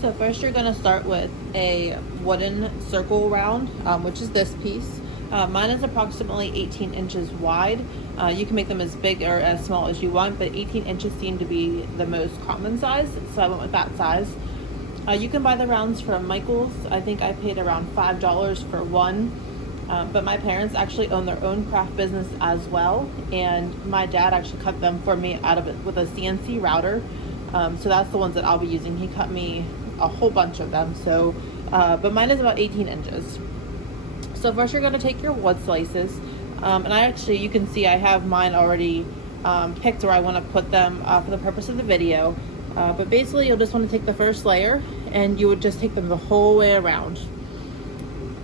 So first you're gonna start with a wooden circle round, which is this piece. Mine is approximately 18 inches wide. You can make them as big or as small as you want, but 18 inches seem to be the most common size, so I went with that size. You can buy the rounds from Michael's. I think I paid around $5 for one. But my parents actually own their own craft business as well, and my dad actually cut them for me out of it with a CNC router. So that's the ones that I'll be using. He cut me a whole bunch of them. So, but mine is about 18 inches. So first you're going to take your wood slices, and you can see I have mine already picked where I want to put them for the purpose of the video. But basically you'll just want to take the first layer and you would just take them the whole way around.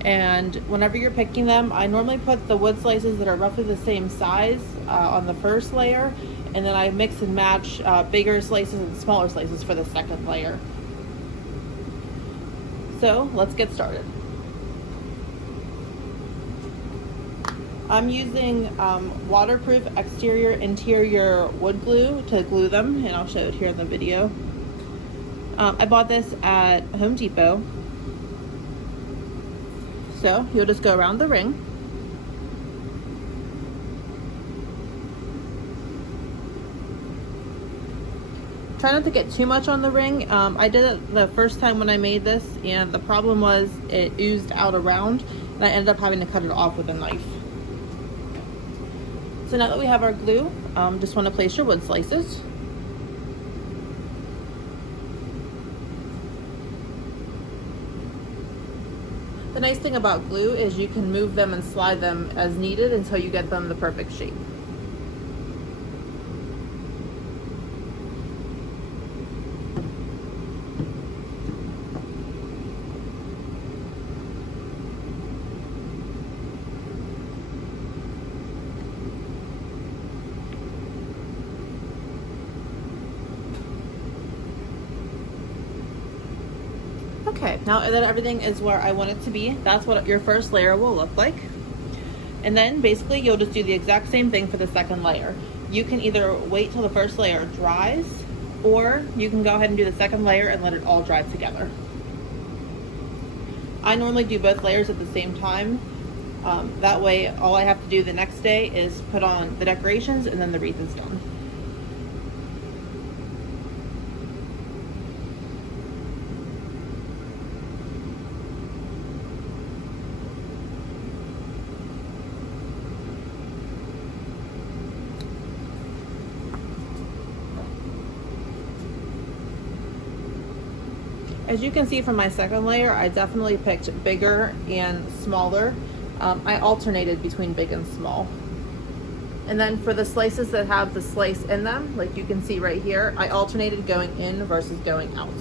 And whenever you're picking them, I normally put the wood slices that are roughly the same size on the first layer, and then I mix and match bigger slices and smaller slices for the second layer. So let's get started. I'm using waterproof exterior interior wood glue to glue them, and I'll show it here in the video. I bought this at Home Depot. So you'll just go around the ring. Try not to get too much on the ring. I did it the first time when I made this, and the problem was it oozed out around, and I ended up having to cut it off with a knife. So now that we have our glue, just want to place your wood slices. The nice thing about glue is you can move them and slide them as needed until you get them the perfect shape. Okay, now that everything is where I want it to be, that's what your first layer will look like. And then basically you'll just do the exact same thing for the second layer. You can either wait till the first layer dries, or you can go ahead and do the second layer and let it all dry together. I normally do both layers at the same time. That way all I have to do the next day is put on the decorations and then the wreath is done. As you can see from my second layer, I definitely picked bigger and smaller. I alternated between big and small. And then for the slices that have the slice in them, like you can see right here, I alternated going in versus going out.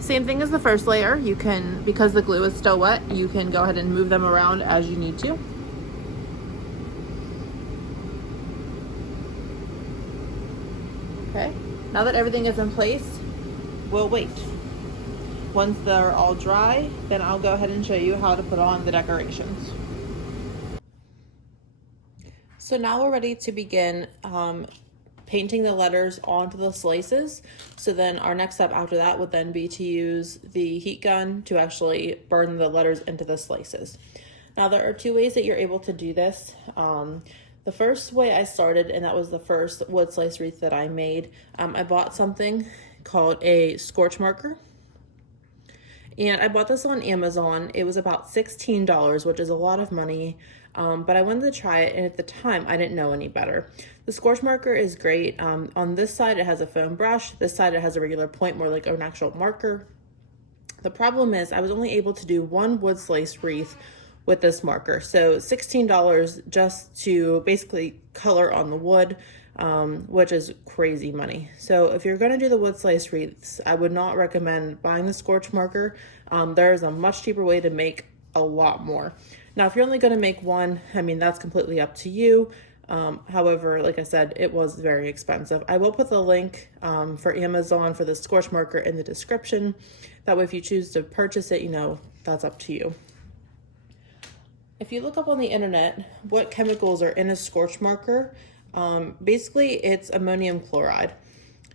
Same thing as the first layer. You can, because the glue is still wet, you can go ahead and move them around as you need to. Okay, now that everything is in place, we'll wait. Once they're all dry, then I'll go ahead and show you how to put on the decorations. So now we're ready to begin painting the letters onto the slices. So then our next step after that would then be to use the heat gun to actually burn the letters into the slices. Now there are two ways that you're able to do this. The first way I started, and that was the first wood slice wreath that I made, I bought something called a scorch marker. And I bought this on Amazon. It was about $16, which is a lot of money, but I wanted to try it, and at the time I didn't know any better. The scorch marker is great. On this side it has a foam brush, this side it has a regular point, more like an actual marker. The problem is I was only able to do one wood slice wreath with this marker. So $16 just to basically color on the wood, which is crazy money. So if you're gonna do the wood slice wreaths, I would not recommend buying the scorch marker. There's a much cheaper way to make a lot more. Now, if you're only gonna make one, I mean, that's completely up to you. However, like I said, it was very expensive. I will put the link for Amazon for the scorch marker in the description. That way, if you choose to purchase it, you know, that's up to you. if you look up on the internet what chemicals are in a scorch marker, basically it's ammonium chloride.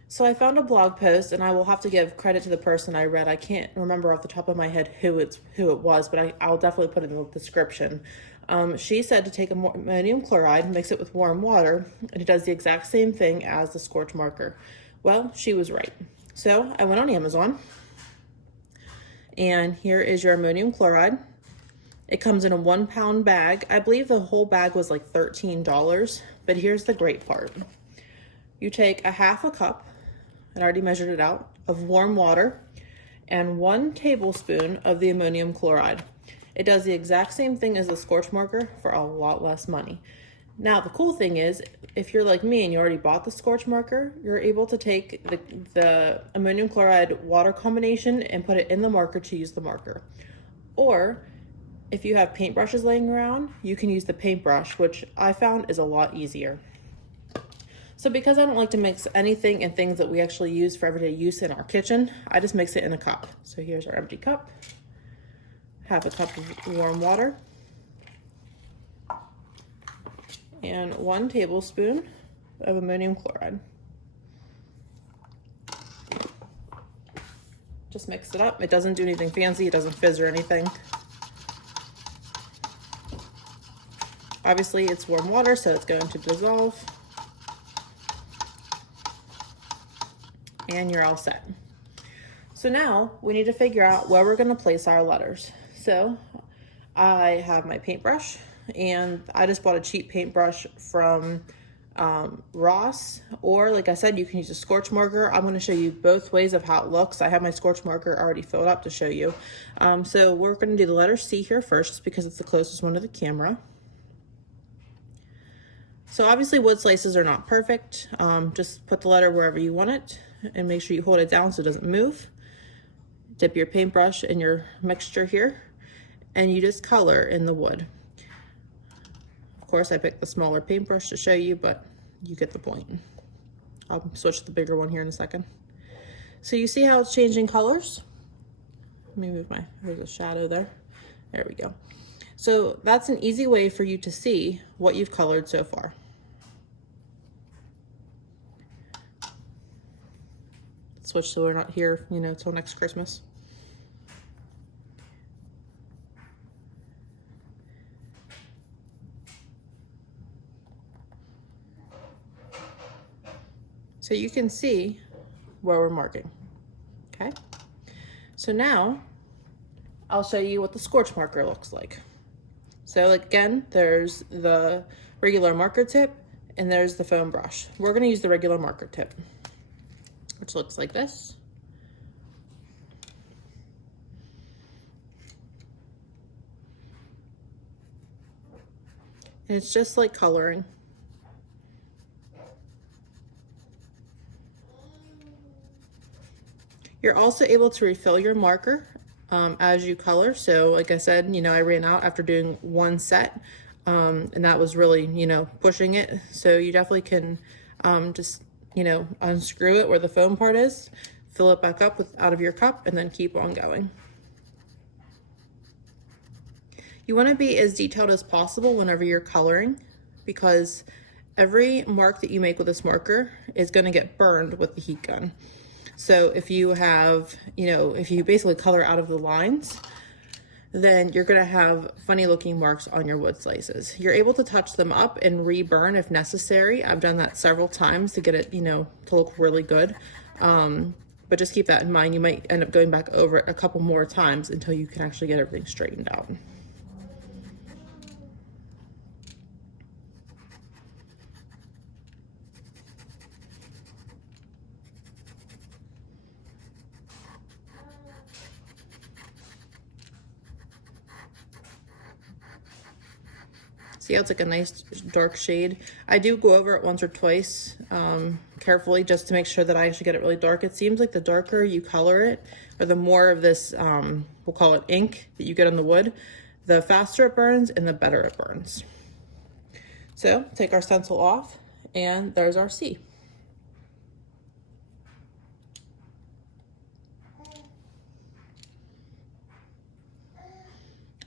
So I found a blog post, and I will have to give credit to the person I read. I can't remember off the top of my head who it was, but I'll definitely put it in the description. She said to take ammonium chloride, mix it with warm water, and it does the exact same thing as the scorch marker. Well, she was right. So I went on Amazon, and here is your ammonium chloride. It comes in a 1 pound bag. I believe the whole bag was like $13, but here's the great part. You take a half a cup, I already measured it out, of warm water and 1 tablespoon of the ammonium chloride. It does the exact same thing as the scorch marker for a lot less money. Now, the cool thing is, if you're like me and you already bought the scorch marker, you're able to take the ammonium chloride water combination and put it in the marker to use the marker. Or if you have paintbrushes laying around, you can use the paintbrush, which I found is a lot easier. So because I don't like to mix anything and things that we actually use for everyday use in our kitchen, I just mix it in a cup. So here's our empty cup. Half a cup of warm water. And 1 tablespoon of ammonium chloride. Just mix it up. It doesn't do anything fancy. It doesn't fizz or anything. Obviously it's warm water, so it's going to dissolve. And you're all set. So now we need to figure out where we're going to place our letters. So I have my paintbrush, and I just bought a cheap paintbrush from Ross, or like I said, you can use a scorch marker. I'm going to show you both ways of how it looks. I have my scorch marker already filled up to show you. So we're going to do the letter C here first, just because it's the closest one to the camera. So obviously wood slices are not perfect. Just put the letter wherever you want it and make sure you hold it down so it doesn't move. Dip your paintbrush in your mixture here, and you just color in the wood. Of course, I picked the smaller paintbrush to show you, but you get the point. I'll switch to the bigger one here in a second. So you see how it's changing colors? Let me move there's a shadow there. There we go. So that's an easy way for you to see what you've colored so far. Switch so we're not here, till next Christmas. So you can see where we're marking, okay? So now I'll show you what the scorch marker looks like. So again, there's the regular marker tip and there's the foam brush. We're gonna use the regular marker tip, which looks like this. And it's just like coloring. You're also able to refill your marker as you color. So like I said, I ran out after doing 1 set, and that was really, pushing it. So you definitely can just, unscrew it where the foam part is, fill it back up out of your cup, and then keep on going. You want to be as detailed as possible whenever you're coloring, because every mark that you make with this marker is going to get burned with the heat gun. So if you have, if you basically color out of the lines, then you're going to have funny looking marks on your wood slices. You're able to touch them up and reburn if necessary. I've done that several times to get it, to look really good. But just keep that in mind. You might end up going back over it a couple more times until you can actually get everything straightened out. See how it's like a nice dark shade? I do go over it once or twice carefully just to make sure that I actually get it really dark. It seems like the darker you color it, or the more of this, we'll call it ink, that you get on the wood, the faster it burns and the better it burns. So take our stencil off, and there's our C.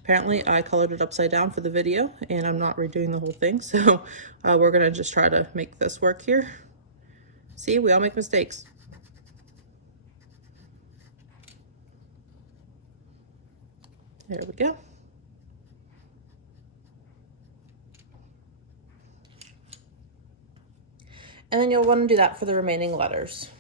Apparently I colored it upside down for the video and I'm not redoing the whole thing. So we're gonna just try to make this work here. See, we all make mistakes. There we go. And then you'll want to do that for the remaining letters.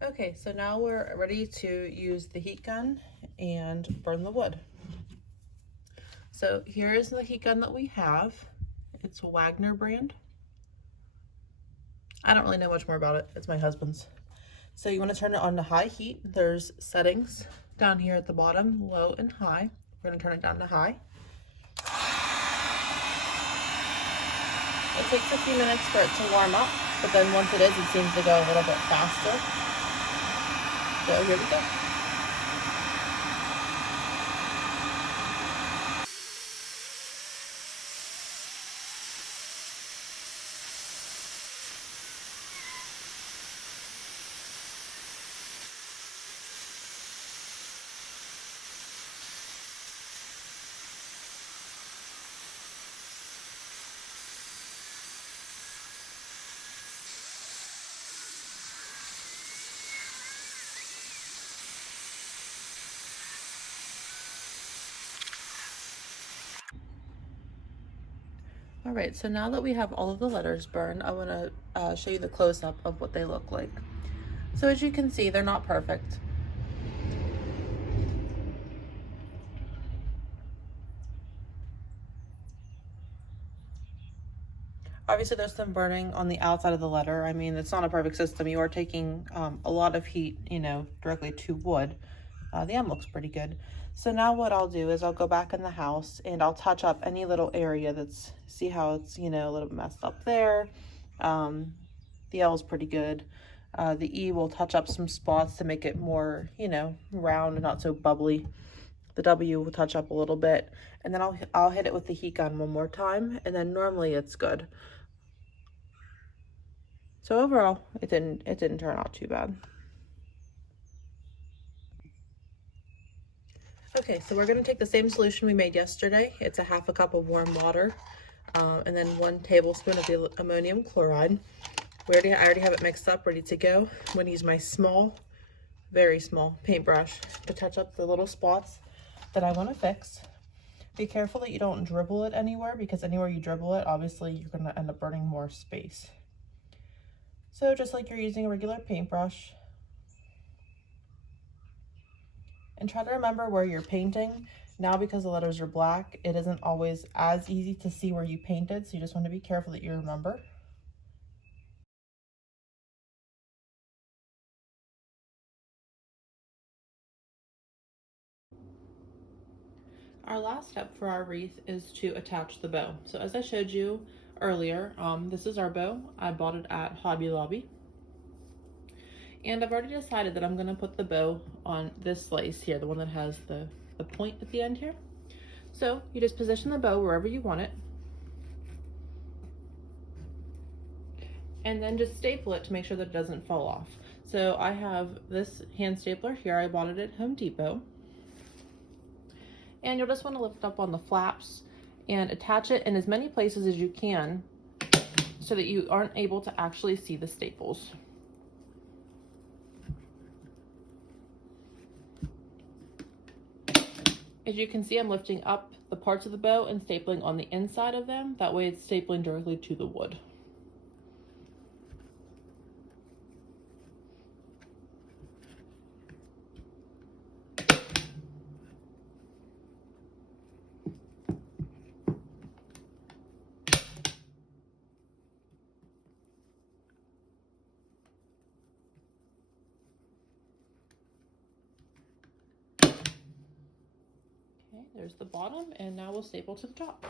Okay, so now we're ready to use the heat gun and burn the wood. So here is the heat gun that we have. It's a Wagner brand. I don't really know much more about it. It's my husband's. So you want to turn it on to high heat. There's settings down here at the bottom, low and high. We're going to turn it down to high. It takes a few minutes for it to warm up, but then once it is, it seems to go a little bit faster. So here we go. All right, so now that we have all of the letters burned, I want to show you the close-up of what they look like. So as you can see, they're not perfect. Obviously, there's some burning on the outside of the letter. I mean, it's not a perfect system. You are taking a lot of heat, you know, directly to wood. The end looks pretty good. So now what I'll do is I'll go back in the house and I'll touch up any little area that's, see how it's, you know, a little messed up there. The L is pretty good. The E will touch up some spots to make it more, you know, round and not so bubbly. The W will touch up a little bit, and then I'll hit it with the heat gun one more time, and then normally it's good. So overall, it didn't turn out too bad. Okay, so we're going to take the same solution we made yesterday. It's a half a cup of warm water, and then 1 tablespoon of the ammonium chloride. I already have it mixed up, ready to go. I'm going to use my small, very small paintbrush to touch up the little spots that I want to fix. Be careful that you don't dribble it anywhere, because anywhere you dribble it, obviously you're going to end up burning more space. So just like you're using a regular paintbrush, and try to remember where you're painting. Now, because the letters are black, it isn't always as easy to see where you painted, so you just want to be careful that you remember. Our last step for our wreath is to attach the bow. So as I showed you earlier, this is our bow. I bought it at Hobby Lobby. And I've already decided that I'm going to put the bow on this lace here, the one that has the point at the end here. So you just position the bow wherever you want it. And then just staple it to make sure that it doesn't fall off. So I have this hand stapler here. I bought it at Home Depot. And you'll just want to lift up on the flaps and attach it in as many places as you can so that you aren't able to actually see the staples. As you can see, I'm lifting up the parts of the bow and stapling on the inside of them. That way it's stapling directly to the wood. Okay, there's the bottom, and now we'll staple to the top.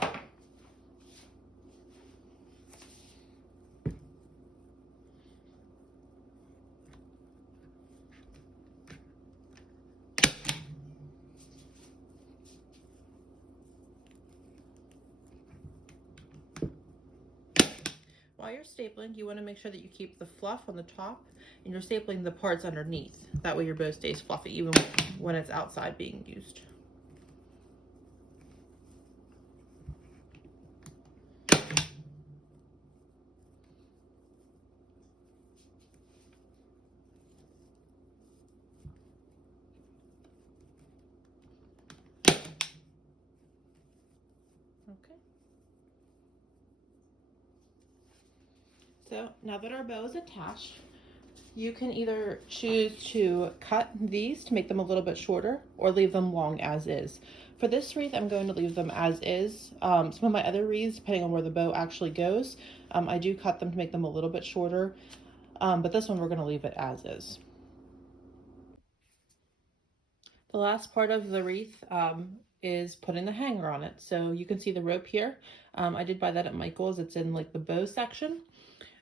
While you're stapling, you want to make sure that you keep the fluff on the top and you're stapling the parts underneath. That way your bow stays fluffy even when it's outside being used. Okay. So now that our bow is attached, you can either choose to cut these to make them a little bit shorter or leave them long as is. For this wreath, I'm going to leave them as is. Some of my other wreaths, depending on where the bow actually goes, I do cut them to make them a little bit shorter, but this one we're going to leave it as is. The last part of the wreath is putting the hanger on it. So you can see the rope here. I did buy that at Michael's. It's in like the bow section.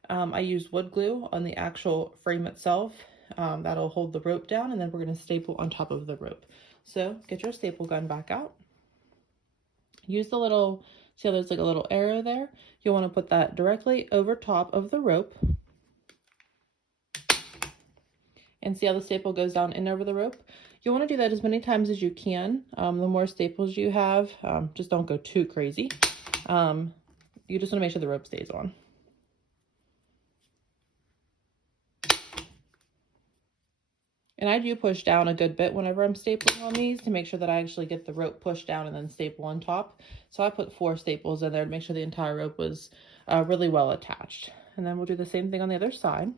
I used wood glue on the actual frame itself. That'll hold the rope down, and then we're going to staple on top of the rope. So get your staple gun back out. Use the little, see how there's like a little arrow there? You'll want to put that directly over top of the rope. And see how the staple goes down in over the rope? You want to do that as many times as you can. The more staples you have, just don't go too crazy. You just want to make sure the rope stays on. And I do push down a good bit whenever I'm stapling on these to make sure that I actually get the rope pushed down and then staple on top. So I put 4 staples in there to make sure the entire rope was really well attached. And then we'll do the same thing on the other side.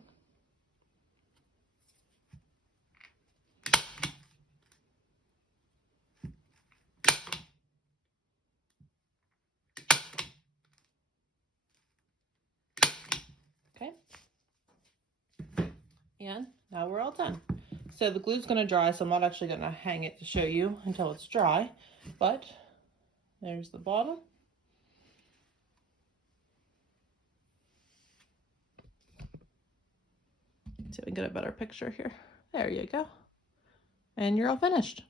Okay. And now we're all done. So the glue's going to dry, so I'm not actually going to hang it to show you until it's dry, but there's the bottom. So we can get a better picture here. There you go. And you're all finished.